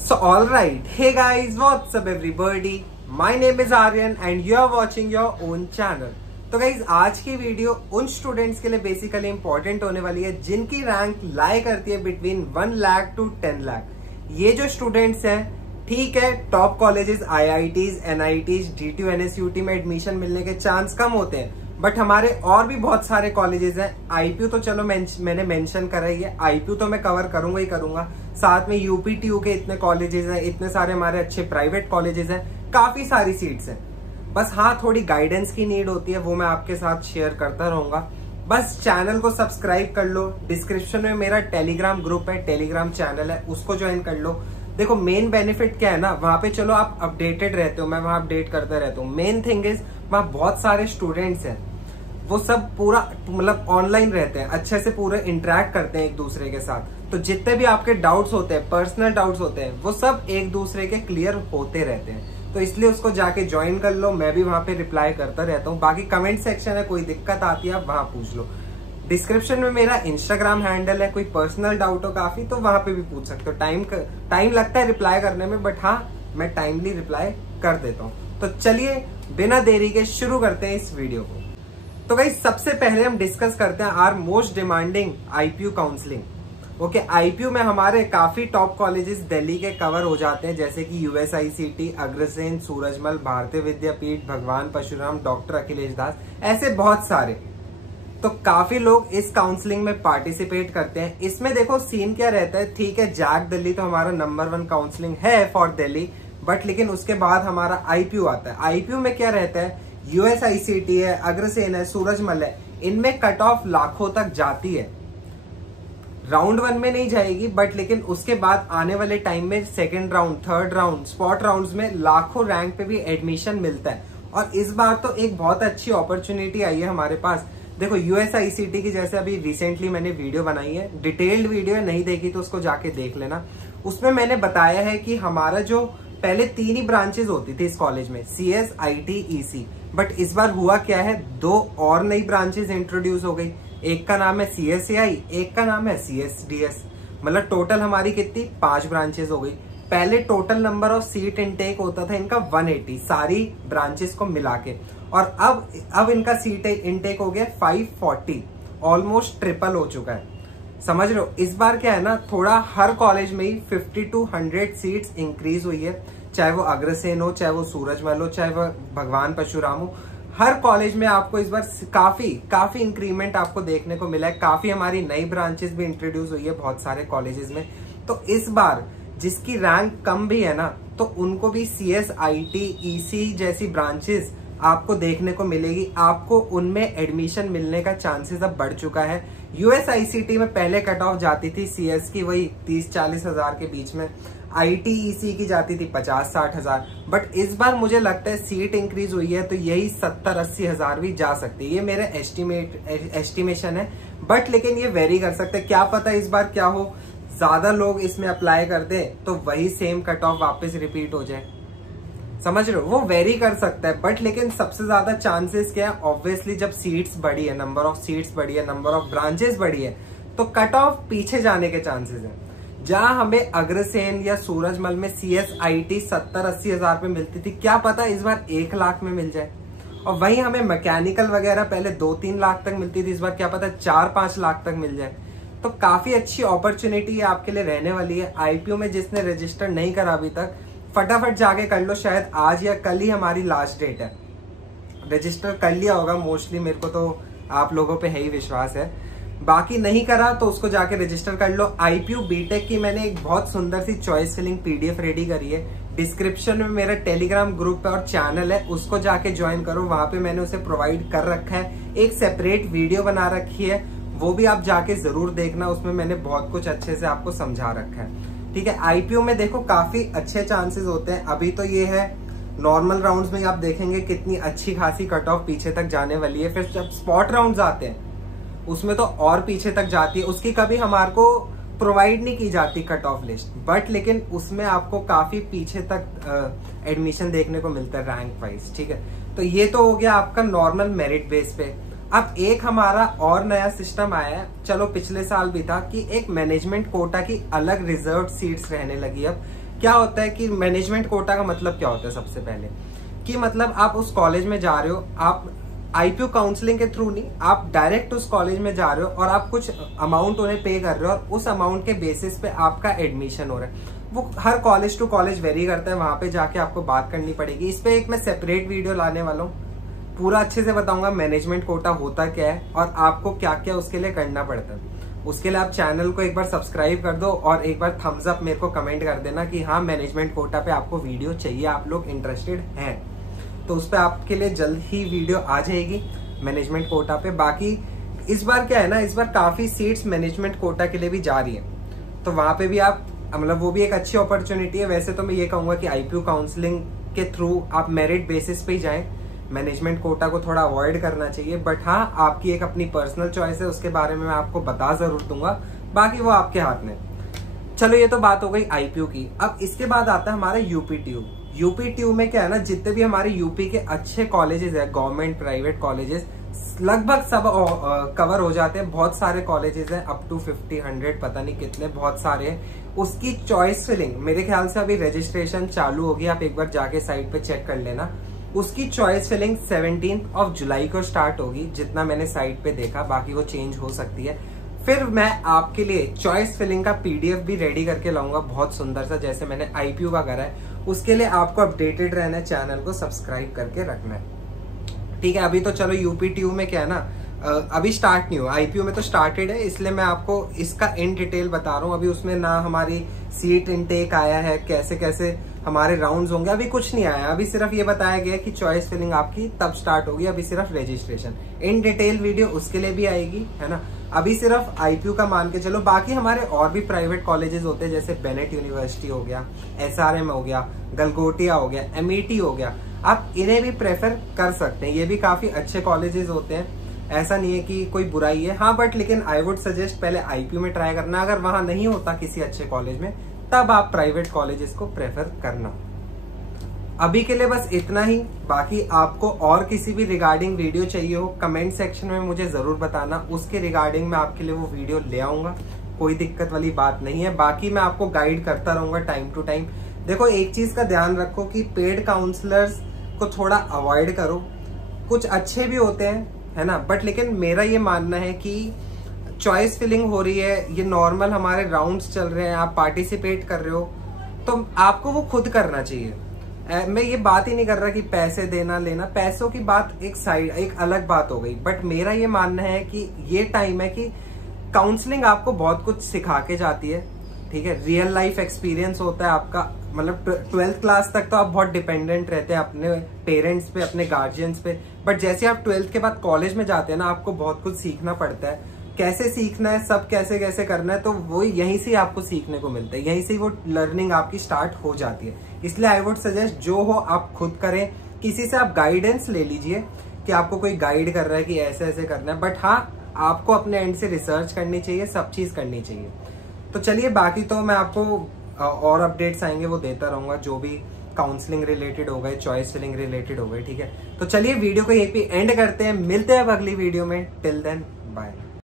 So alright, hey guys, what's up everybody? My name is Aryan and you are watching your own channel. तो guys आज की video उन students के लिए basically important होने वाली है जिनकी रैंक लाई करती है बिटवीन 1 लाख टू 10 लाख। ये जो स्टूडेंट्स हैं, ठीक है, top colleges IITs, NITs, DTU, NSUT में एडमिशन मिलने के चांस कम होते हैं, बट हमारे और भी बहुत सारे कॉलेजेस हैं। आईपीयू तो चलो मैंने मेंशन करा ही है, आईपीयू तो मैं कवर करूंगा ही करूंगा। साथ में यूपीटीयू के इतने कॉलेजेस हैं, इतने सारे हमारे अच्छे प्राइवेट कॉलेजेस हैं, काफी सारी सीट्स हैं। बस हाँ, थोड़ी गाइडेंस की नीड होती है, वो मैं आपके साथ शेयर करता रहूंगा। बस चैनल को सब्सक्राइब कर लो, डिस्क्रिप्शन में मेरा टेलीग्राम ग्रुप है, टेलीग्राम चैनल है, उसको ज्वाइन कर लो। देखो मेन बेनिफिट क्या है ना, वहां पे चलो आप अपडेटेड रहते हो, मैं वहां अपडेट करता रहता हूँ। मेन थिंग इज वहां बहुत सारे स्टूडेंट्स हैं, वो सब पूरा मतलब ऑनलाइन रहते हैं, अच्छे से पूरे इंटरेक्ट करते हैं एक दूसरे के साथ। तो जितने भी आपके डाउट्स होते हैं, पर्सनल डाउट्स होते हैं, वो सब एक दूसरे के क्लियर होते रहते हैं। तो इसलिए उसको जाके ज्वाइन कर लो, मैं भी वहां पे रिप्लाई करता रहता हूँ। बाकी कमेंट सेक्शन है, कोई दिक्कत आती है आप वहां पूछ लो। डिस्क्रिप्शन में मेरा इंस्टाग्राम हैंडल है, कोई पर्सनल डाउट हो काफी तो वहां पे भी पूछ सकते हो। टाइम लगता है रिप्लाई करने में, बट हाँ मैं टाइमली रिप्लाई कर देता हूँ। तो चलिए बिना देरी के शुरू करते हैं इस वीडियो को। तो गाइस सबसे पहले हम डिस्कस करते हैं are most demanding IPU counselling. Okay, IPU में हमारे काफी टॉप कॉलेजेस दिल्ली के कवर हो जाते हैं, जैसे कि यूएसआईसीटी, अग्रसेन, सूरजमल, भारतीय विद्यापीठ, भगवान परशुराम, डॉक्टर अखिलेश दास, ऐसे बहुत सारे। तो काफी लोग इस काउंसलिंग में पार्टिसिपेट करते हैं। इसमें देखो सीन क्या रहता है, ठीक है, जैक दिल्ली तो हमारा नंबर 1 काउंसलिंग है फॉर दिल्ली, बट लेकिन उसके बाद हमारा आईपीयू आता है। आईपीयू में क्या रहता है, यूएसआईसीटी है, अग्रसेन है, सूरजमल है, इनमें कट ऑफ लाखों तक जाती है। राउंड 1 में नहीं जाएगी, बट लेकिन उसके बाद आने वाले टाइम में second round, third round, spot rounds में लाखों रैंक पे भी एडमिशन मिलता है। और इस बार तो एक बहुत अच्छी अपॉर्चुनिटी आई है हमारे पास। देखो यूएसआईसीटी की जैसे अभी रिसेंटली मैंने वीडियो बनाई है, डिटेल्ड वीडियो है, नहीं देखी तो उसको जाके देख लेना। उसमें मैंने बताया है कि हमारा जो पहले 3 ही ब्रांचेस होती थी इस कॉलेज में, सीएस, आईटी, ईसी, बट इस बार हुआ क्या है, 2 और नई ब्रांचेस इंट्रोड्यूस हो गई। एक का नाम है सीएसएआई, एक का नाम है सीएसडीएस। मतलब टोटल हमारी कितनी 5 ब्रांचेस हो गई। पहले total number of seat intake होता था इनका 180 सारी ब्रांचेस को मिला के, और अब इनका सीट इनटेक हो गया 540, ऑलमोस्ट ट्रिपल हो चुका है। समझ लो इस बार क्या है ना, थोड़ा हर कॉलेज में ही 50 to 100 सीट्स इंक्रीज हुई है, चाहे वो अग्रसेन हो, चाहे वो सूरजमल हो, चाहे वो भगवान परशुराम हो। हर कॉलेज में आपको इस बार काफी इंक्रीमेंट आपको देखने को मिला है। काफी हमारी नई ब्रांचेस भी इंट्रोड्यूस हुई है बहुत सारे कॉलेजेस में। तो इस बार जिसकी रैंक कम भी है ना, तो उनको भी सीएस, आईटी, ईसी जैसी ब्रांचेस आपको देखने को मिलेगी। आपको उनमें एडमिशन मिलने का चांसेस अब बढ़ चुका है। यूएसआईसीटी में पहले कट ऑफ जाती थी सीएस की वही 30-40 हजार के बीच में, आईटी, ईसी की जाती थी 50-60 हजार, बट इस बार मुझे लगता है सीट इंक्रीज हुई है तो यही 70-80 हजार भी जा सकती है। ये मेरा एस्टिमेशन है, बट लेकिन ये वेरी कर सकते हैं। क्या पता इस बार क्या हो, ज्यादा लोग इसमें अप्लाई कर दे तो वही सेम कट ऑफ वापस रिपीट हो जाए। समझ रहे हो, वो वेरी कर सकता है, बट लेकिन सबसे ज्यादा चांसेस क्या है, ऑब्वियसली जब सीट्स बढ़ी है, नंबर ऑफ सीट्स बढ़ी है, नंबर ऑफ ब्रांचेस बढ़ी है, तो कट ऑफ पीछे जाने के चांसेस हैं। जहां हमें अग्रसेन या सूरजमल में सीएस, आईटी 70-80 हजार पे मिलती थी, क्या पता इस बार 1 लाख में मिल जाए। और वहीं हमें मैकेनिकल वगैरह पहले 2-3 लाख तक मिलती थी, इस बार क्या पता 4-5 लाख तक मिल जाए। तो काफी अच्छी अपॉर्चुनिटी है आपके लिए रहने वाली है। आईपीयू में जिसने रजिस्टर नहीं करा अभी तक, फटाफट जाके कर लो, शायद आज या कल ही हमारी लास्ट डेट है। रजिस्टर कर लिया होगा मोस्टली, मेरे को तो आप लोगों पे है ही विश्वास है। बाकी नहीं करा तो उसको जाके रजिस्टर कर लो। आईपीयू बीटेक की मैंने एक बहुत सुंदर सी चॉइस फिलिंग पीडीएफ रेडी करी है, डिस्क्रिप्शन में मेरा टेलीग्राम ग्रुप है और चैनल है, उसको जाके ज्वाइन करो। वहां पे मैंने उसे प्रोवाइड कर रखा है, एक सेपरेट वीडियो बना रखी है, वो भी आप जाके जरूर देखना। उसमें मैंने बहुत कुछ अच्छे से आपको समझा रखा है, ठीक है। आईपीयू में देखो काफी अच्छे चांसेस होते हैं। अभी तो ये है नॉर्मल राउंड्स में आप देखेंगे कितनी अच्छी खासी कट ऑफ पीछे तक जाने वाली है। फिर जब स्पॉट राउंड्स आते हैं उसमें तो और पीछे तक जाती है, उसकी कभी हमारे को प्रोवाइड नहीं की जाती कट ऑफ लिस्ट, बट लेकिन उसमें आपको काफी पीछे तक एडमिशन देखने को मिलता है रैंक वाइज, ठीक है। तो ये तो हो गया आपका नॉर्मल मेरिट बेस पे। अब एक हमारा और नया सिस्टम आया है, चलो पिछले साल भी था, कि एक मैनेजमेंट कोटा की अलग रिजर्व सीट्स रहने लगी अब, क्या होता है कि मैनेजमेंट कोटा का मतलब क्या होता है, सबसे पहले कि मतलब आप उस कॉलेज में जा रहे हो, आप आईपीयू काउंसलिंग के थ्रू नहीं, आप डायरेक्ट उस कॉलेज में जा रहे हो और आप कुछ अमाउंट उन्हें पे कर रहे हो और उस अमाउंट के बेसिस पे आपका एडमिशन हो रहा है। वो हर कॉलेज टू कॉलेज वेरी करता है, वहां पे जाके आपको बात करनी पड़ेगी। इस पे एक मैं सेपरेट वीडियो लाने वाला हूँ, पूरा अच्छे से बताऊंगा मैनेजमेंट कोटा होता क्या है और आपको क्या क्या उसके लिए करना पड़ता है। उसके लिए आप चैनल को एक बार सब्सक्राइब कर दो और एक बार थम्स अप मेरे को कमेंट कर देना कि हाँ मैनेजमेंट कोटा पे आपको वीडियो चाहिए, आप लोग इंटरेस्टेड हैं, तो उस पर आपके लिए जल्द ही वीडियो आ जाएगी मैनेजमेंट कोटा पे। बाकी इस बार क्या है ना, इस बार काफी सीट्स मैनेजमेंट कोटा के लिए भी जा रही है, तो वहां पे भी आप मतलब वो भी एक अच्छी अपॉर्चुनिटी है। वैसे तो मैं ये कहूंगा कि आईपीयू काउंसलिंग के थ्रू आप मेरिट बेसिस पे ही जाएं, मैनेजमेंट कोटा को थोड़ा अवॉइड करना चाहिए। बट हाँ, आपकी एक अपनी पर्सनल चॉइस है, उसके बारे में मैं आपको बता जरूर दूंगा, बाकी वो आपके हाथ में। चलो ये तो बात हो गई आईपीयू की। अब इसके बाद आता है हमारा यूपीटीयू। यूपीटीयू में क्या है ना, जितने भी हमारे यूपी के अच्छे कॉलेजेस है, गवर्नमेंट प्राइवेट कॉलेजेस, लगभग सब कवर हो जाते हैं। बहुत सारे कॉलेजेस हैं, अप टू 50-100 पता नहीं कितने, बहुत सारे हैं। उसकी चॉइस फिलिंग मेरे ख्याल से अभी रजिस्ट्रेशन चालू होगी, आप एक बार जाके साइट पे चेक कर लेना। उसकी चॉइस फिलिंग 17 जुलाई को स्टार्ट होगी, जितना मैंने साइट पे देखा, बाकी वो चेंज हो सकती है। फिर मैं आपके लिए चॉइस फिलिंग का पीडीएफ भी रेडी करके लाऊंगा, बहुत सुंदर सा, जैसे मैंने आईपीयू का करा है। उसके लिए आपको अपडेटेड रहना है, चैनल को सब्सक्राइब करके रखना है, ठीक है। अभी तो चलो यूपीटीयू में क्या है ना, अभी स्टार्ट नहीं हुआ, आईपीयू में तो स्टार्टेड है, इसलिए मैं आपको इसका इन डिटेल बता रहा हूँ। अभी उसमें ना हमारी सीट इनटेक आया है, कैसे कैसे हमारे राउंड्स होंगे, अभी कुछ नहीं आया। अभी सिर्फ ये बताया गया कि चॉइस फिलिंग आपकी तब स्टार्ट होगी, अभी सिर्फ रजिस्ट्रेशन। इन डिटेल वीडियो उसके लिए भी आएगी, है ना। अभी सिर्फ आईपीयू का मान के चलो, बाकी हमारे और भी प्राइवेट कॉलेजेस होते हैं, जैसे बेनेट यूनिवर्सिटी हो गया, एसआरएम हो गया, गलगोटिया हो गया, एमईटी हो गया, आप इन्हें भी प्रेफर कर सकते हैं। ये भी काफी अच्छे कॉलेजेस होते हैं, ऐसा नहीं है कि कोई बुराई है, हाँ। बट लेकिन आई वुड सजेस्ट पहले आईपीयू में ट्राई करना, अगर वहां नहीं होता किसी अच्छे कॉलेज में, तब आप प्राइवेट कॉलेजेस को प्रेफर करना। अभी के लिए बस इतना ही। बाकी आपको और किसी भी रिगार्डिंग वीडियो चाहिए हो, कमेंट सेक्शन में मुझे जरूर बताना, उसके रिगार्डिंग मैं आपके लिए वो वीडियो ले आऊंगा, कोई दिक्कत वाली बात नहीं है। बाकी मैं आपको गाइड करता रहूंगा टाइम टू टाइम। देखो एक चीज का ध्यान रखो कि पेड काउंसलर्स को थोड़ा अवॉइड करो, कुछ अच्छे भी होते हैं, है ना, बट लेकिन मेरा ये मानना है कि चॉइस फिलिंग हो रही है, ये नॉर्मल हमारे राउंड्स चल रहे हैं, आप पार्टिसिपेट कर रहे हो, तो आपको वो खुद करना चाहिए। मैं ये बात ही नहीं कर रहा कि पैसे देना लेना, पैसों की बात एक साइड, एक अलग बात हो गई। बट मेरा ये मानना है कि ये टाइम है कि काउंसलिंग आपको बहुत कुछ सिखा के जाती है, ठीक है। रियल लाइफ एक्सपीरियंस होता है आपका, मतलब 12th क्लास तक तो आप बहुत डिपेंडेंट रहते हैं अपने पेरेंट्स पे, अपने गार्जियंस पे। बट जैसे आप 12th के बाद कॉलेज में जाते हैं ना, आपको बहुत कुछ सीखना पड़ता है, कैसे सीखना है, सब कैसे कैसे करना है, तो वो यहीं से आपको सीखने को मिलता है, यहीं से वो लर्निंग आपकी स्टार्ट हो जाती है। इसलिए आई वुड सजेस्ट जो हो आप खुद करें, किसी से आप गाइडेंस ले लीजिए कि आपको कोई गाइड कर रहा है कि ऐसे ऐसे करना है, बट हाँ आपको अपने एंड से रिसर्च करनी चाहिए, सब चीज करनी चाहिए। तो चलिए, बाकी तो मैं आपको और अपडेट्स आएंगे वो देता रहूंगा, जो भी काउंसलिंग रिलेटेड हो गए, चॉइस फिलिंग रिलेटेड हो गए, ठीक है। तो चलिए वीडियो को यहीं पे एंड करते हैं, मिलते हैं अब अगली वीडियो में। Till then bye.